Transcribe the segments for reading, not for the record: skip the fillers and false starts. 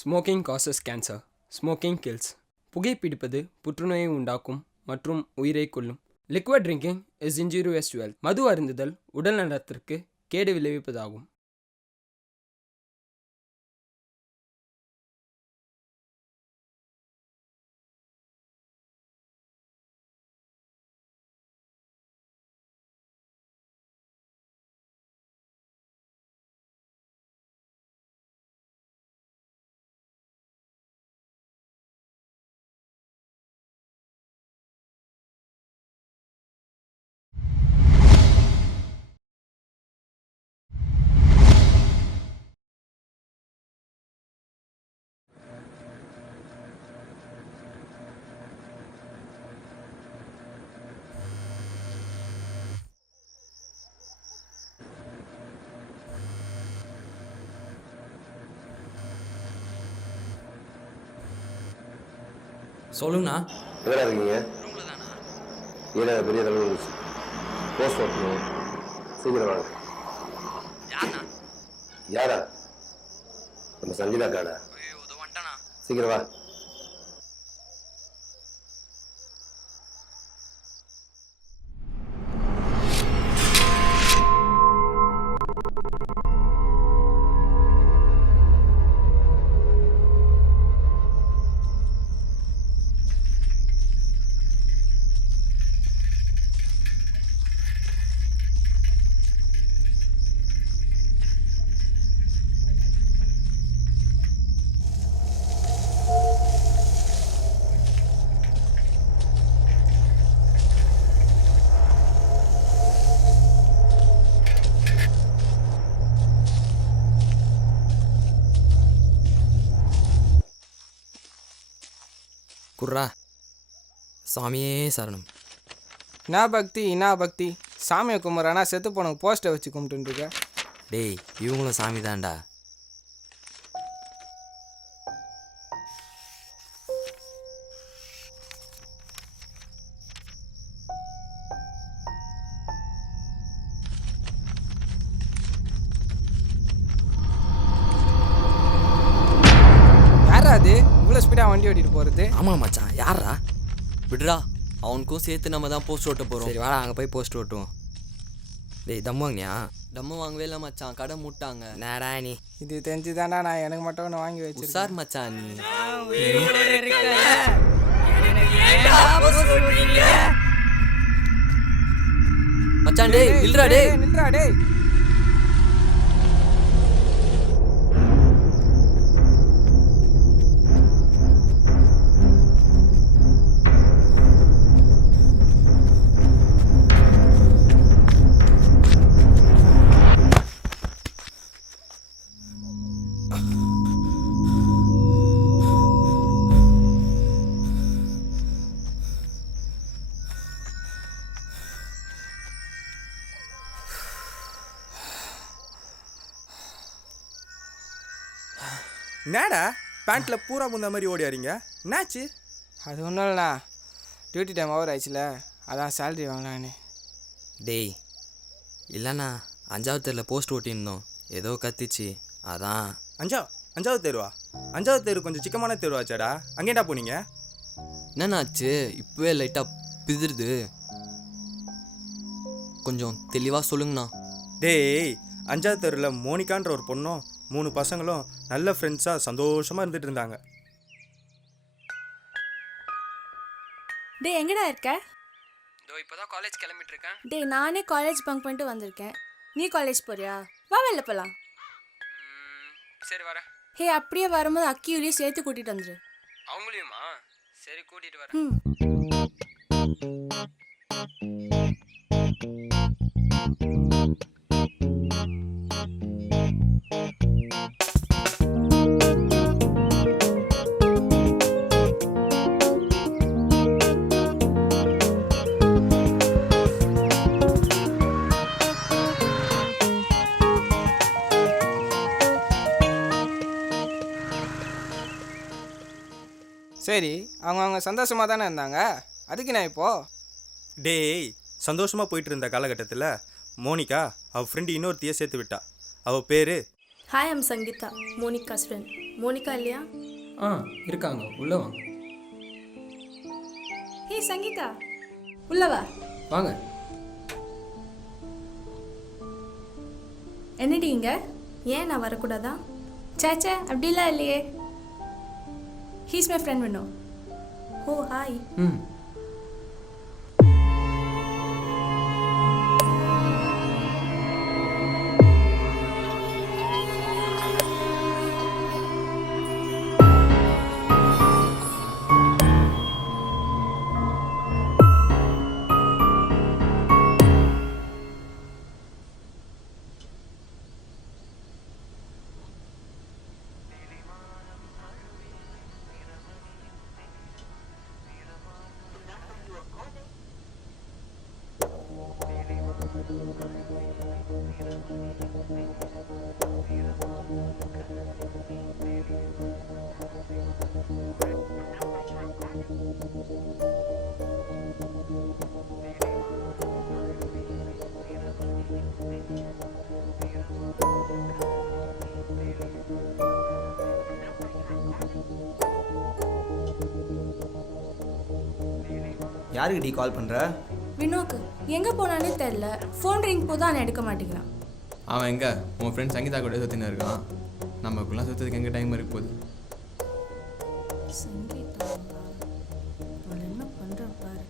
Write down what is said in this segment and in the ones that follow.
Smoking causes cancer. Smoking kills. புகைப்பிடிப்பது புற்றுநோயை உண்டாக்கும் மற்றும் உயிரை கொல்லும். Liquid drinking is injurious to health. மது அருந்துதல் உடல் நலத்திற்கு கேடு விளைவிப்பதாகும். சொல்லுங்கண்ணா. எதில் இருக்கீங்க? ரூமில் தானா? கீழே பெரிய தலைவர் இருந்துச்சு. போஸ்ட் ஓட்டணும், சீக்கிரம் வாங்க. யாருண்ணா? யாரா? நம்ம சங்கீதா காடா? ஐயோ இதோ வந்துட்டானா. சீக்கிரம் வா. குர்ரா. சாமியே சரணம். என்ன பக்தி சாமியை கும்பிட்றானா செத்து போனவங்க போஸ்ட்டை வச்சு கும்பிட்டுருக்க. டேய் இவங்களும் சாமி தான்டா. யாரா அது இவ்வளோ ஸ்பீடாக வண்டி ஓட்டிட்டு போகிறது? ஆமாம் மச்சான், யாரா? விடுறா, அவனுக்கும் சேர்த்து நம்ம தான் போஸ்ட் ஓட்ட போகிறோம். சரி வாடா, அங்கே போய் போஸ்ட் ஓட்டுவோம். டேய் தம் வாங்கினியா? டம்மு வாங்கவே இல்லை மச்சான், கடை மூட்டாங்க. நேடா நீ இது தெரிஞ்சு தாண்டா நான் எனக்கு மட்டும் ஒன்று வாங்கி வச்சிருக்கேன். சார் மச்சான் நீ மச்சான். டேய் இல்லடா, டேய் நில்றா டேய். என்னடா பேண்ட்டில் பூரா முந்த மாதிரி ஓடியாரீங்க, என்னாச்சு? அது ஒன்றும் இல்லைண்ணா, டியூட்டி டைம் ஓவர் ஆயிடுச்சுல, அதான் சேலரி வாங்கலான்னு. டேய் இல்லைண்ணா, 5வது தெருவில் போஸ்ட் ஓட்டியிருந்தோம், ஏதோ கத்திச்சு அதான். அஞ்சாவது தெருவா? அஞ்சாவது தெரு கொஞ்சம் சிக்கமான தெருவாச்சாடா, அங்கேடா போனீங்க? என்னண்ணாச்சு? இப்போவே லைட்டாக பிதிருது, கொஞ்சம் தெளிவாக சொல்லுங்கண்ணா. டேய், அஞ்சாவது தெருவில் மோனிகான்ற ஒரு பொண்ணும் 3 பசங்களும் நல்ல ஃப்ரெண்ட்ஸாக சந்தோஷமாக இருந்துட்டு இருந்தாங்க. டே எங்கடா இருக்க? இதோ இப்போ தான் காலேஜ் கிளம்பிட்டு இருக்கேன். டே நானே காலேஜ் பங்க் பண்ணிட்டு வந்திருக்கேன். நீ காலேஜ் போறியா? வா வெளில போலாம். சரி வரேன். ஹே அப்படியே வரும்போது அக்கியூலையும் சேர்த்து கூட்டிட்டு வந்துரு. அவங்களையுமா? சரி கூட்டிகிட்டு வரேன். சரி அவங்க சந்தோஷமாக தானே இருந்தாங்க, அதுக்கு நான் இப்போது? டேய், சந்தோஷமாக போயிட்டு இருந்த காலகட்டத்தில் மோனிகா அவள் ஃப்ரெண்டு இன்னொருத்தியை சேர்த்து விட்டா. அவள் பேர் hi, I'm Sangeetha, Monika's friend. Monika இல்லையா? ஆ இருக்காங்க, உள்ளே வாங்க. ஹே சங்கீதா, உள்ளவா. வாங்க. என்னடி இங்க? ஏன் நான் வரக்கூடாதா? சேச்சே அப்படிலாம் இல்லையே. He's my friend Vino. Oh hi. ம். யாருக்கு டீ கால் பண்ணுற? வினோக்கு எங்கே போனானே தெரில. ஃபோன் ரிங் போதும் அவன் எடுக்க மாட்டேங்கிறான். அவன் எங்கே உன் ஃப்ரெண்ட் சங்கீதா கூட சுற்றின்னு இருக்கான். நமக்குலாம் சுற்றுறதுக்கு எங்கே டைம் இருக்க போகுது? சங்கீதா அவள் என்ன பண்ணுறான் பாரு.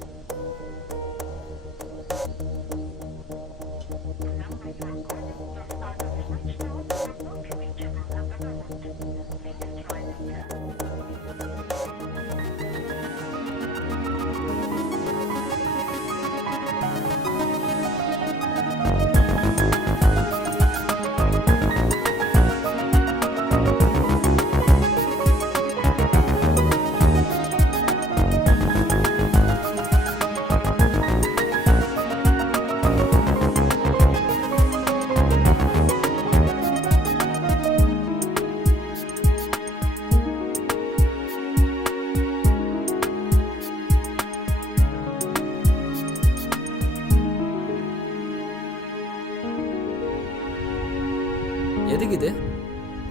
எதுக்கு இது?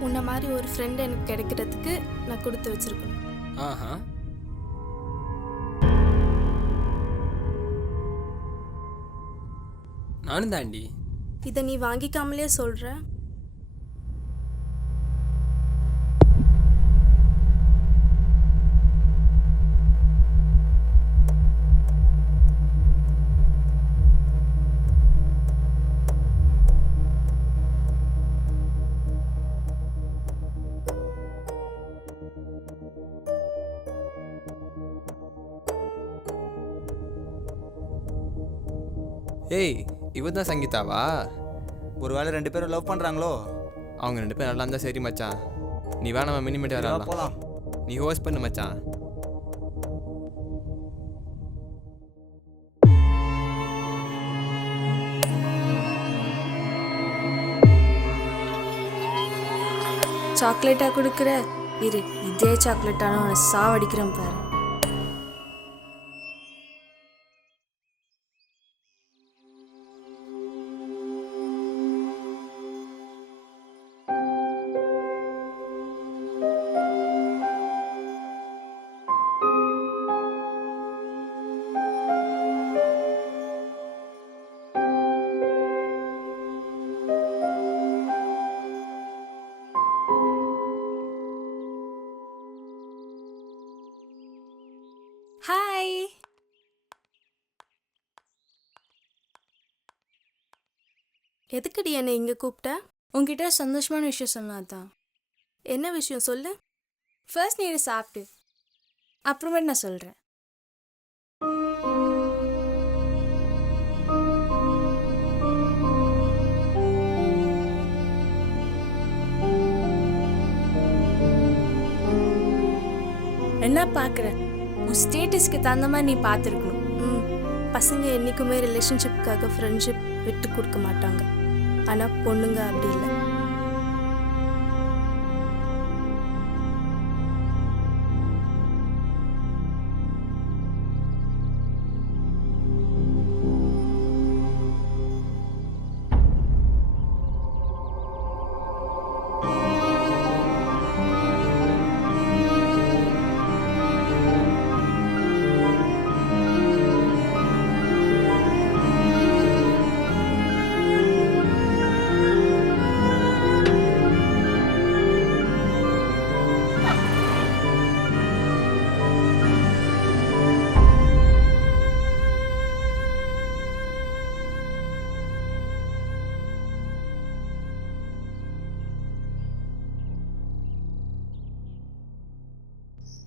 உன்ன மாதிரி ஒரு ஃப்ரெண்ட் எனக்கு கிடைக்கிறதுக்கு நான் கொடுத்து வச்சிருக்கேன். ஆஹா. நானும் தாண்டி. இதை நீ வாங்கிக்காமலே சொல்ற. ஏய், இவ தான் சங்கீதாவா? ஒருவேளை 2 பேரும் லவ் பண்ணுறாங்களோ? அவங்க 2 பேரும் நல்லா இருந்தால் சரி மச்சான். நீ வா, நம்ம மினிமேட் வரலாம். போகலாம். நீ ஹோஸ்ட் பண்ணு மச்சான். சாக்லேட்டா கொடுக்குற? இரு, இதே சாக்லேட்டான உன்னை சாவடிக்கிறேன் பாரு. ஹாய். எதுக்குடி என்னை இங்கே கூப்பிட்ட? உங்ககிட்ட சந்தோஷமான விஷயம் சொன்னாதான். என்ன விஷயம் சொல்லு. ஃபர்ஸ்ட் நீ சாப்பிட்டு அப்புறமேட்டு நான் சொல்கிறேன். என்ன பார்க்குற? உன் ஸ்டேட்டஸ்க்கு தகுந்த மாதிரி நீ பார்த்துருக்கணும். பசங்க என்றைக்குமே ரிலேஷன்ஷிப்புக்காக ஃப்ரெண்ட்ஷிப் விட்டு கொடுக்க மாட்டாங்க. ஆனால் பொண்ணுங்க அப்படி இல்லை.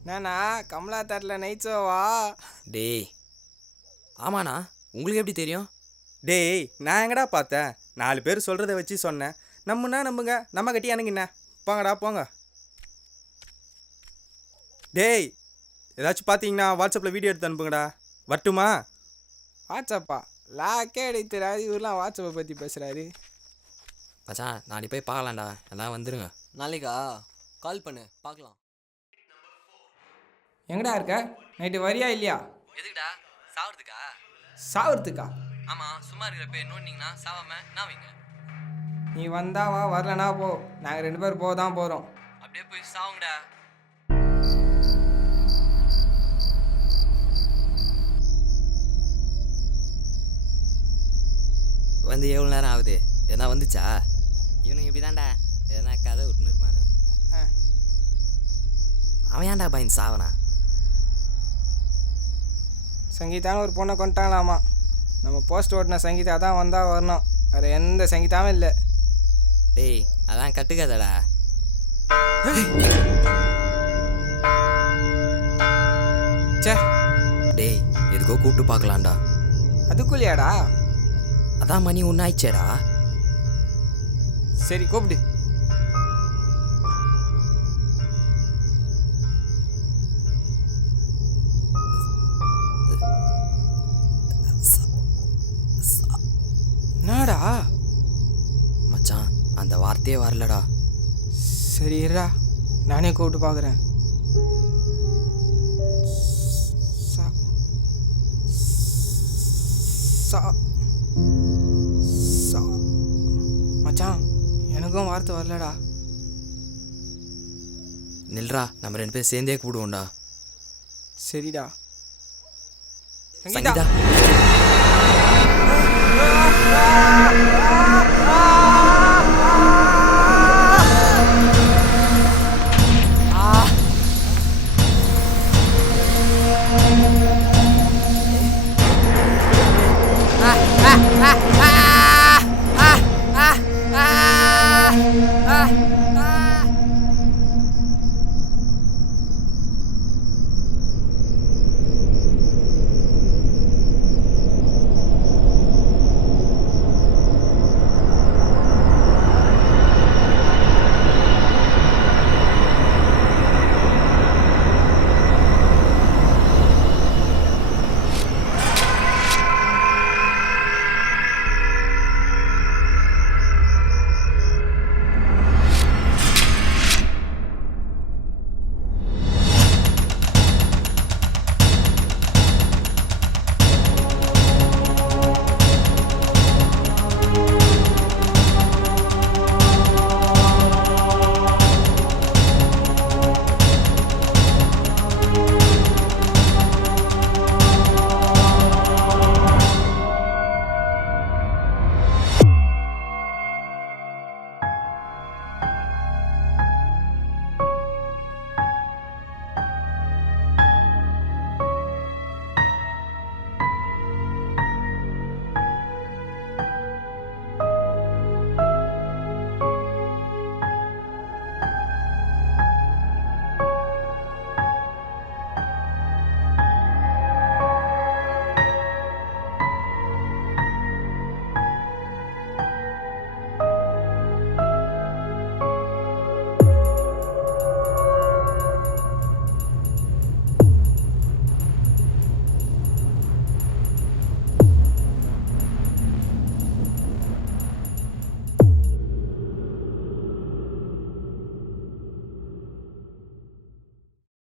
நானா கமலா தேட்டரில் நைட் ஷோவா? டேய் ஆமாண்ணா, உங்களுக்கு எப்படி தெரியும்? டேய் நான் எங்கடா பார்த்தேன், 4 பேர் சொல்கிறத வச்சு சொன்னேன். நம்புனா நம்புங்க, நம்ம கட்டி அணுங்கண்ணே. போங்கடா போங்க. டேய் ஏதாச்சும் பார்த்தீங்கன்னா வாட்ஸ்அப்பில் வீடியோ எடுத்து அனுப்புங்கடா. வரட்டுமா? வாட்ஸ்அப்பா? லாக்கே அடிக்கிறாரு இவரெலாம் வாட்ஸ்அப்பை பற்றி பேசுகிறாரு. மச்சான் நாளைக்கு போய் பார்க்கலாம்டா, எல்லாம் வந்துருங்க. நாளைக்கா கால் பண்ணு பார்க்கலாம். எங்கடா இருக்க? நைட்டு வரியா இல்லையா? எதுக்குடா சாவறதுக்கா? சாவறதுக்கா? ஆமாம், சும்மா இருக்கிறப்ப நோண்டிங்கன்னா சாவாம நான் வைங்க. நீ வந்தா வா, வரலனா போ. நாங்கள் 2 பேர் போக தான் போகிறோம். அப்படியே போய் சாவுங்கடா. வந்து எவ்வளோ நேரம் ஆகுது? எதனா வந்துச்சா? இவனுங்க இப்படி தான்டா எதனா கதை விட்டுன்னு இருப்பானு. அவன் ஏன்டா பயந்து சாவனா? சங்கீதான்னு ஒரு பொண்ணை கொண்டாங்களாமா. நம்ம போஸ்ட் ஓட்டின சங்கீதா தான் வந்தால் வரணும், வேறு எந்த சங்கீதாவும் இல்லை. டேய் அதான் கட்டுக்காதடா. சே, டேய் எதுக்கோ கூப்பிட்டு பார்க்கலாம்டா. அதுக்குள்ளையாடா? அதான் மணி ஒன்று ஆயிடுச்சேடா. சரி கூப்பிடு. என்னடா? மச்சான் அந்த வார்த்தையே வரலடா. சரி இருடா, நானே கூப்பிட்டு பார்க்குறேன். மச்சான் எனக்கும் வார்த்தை வரலடா. நில்றா, நம்ம 2 பேரும் சேர்ந்தே கூப்பிடுவோம்டா. சரிடா. சங்கீதா.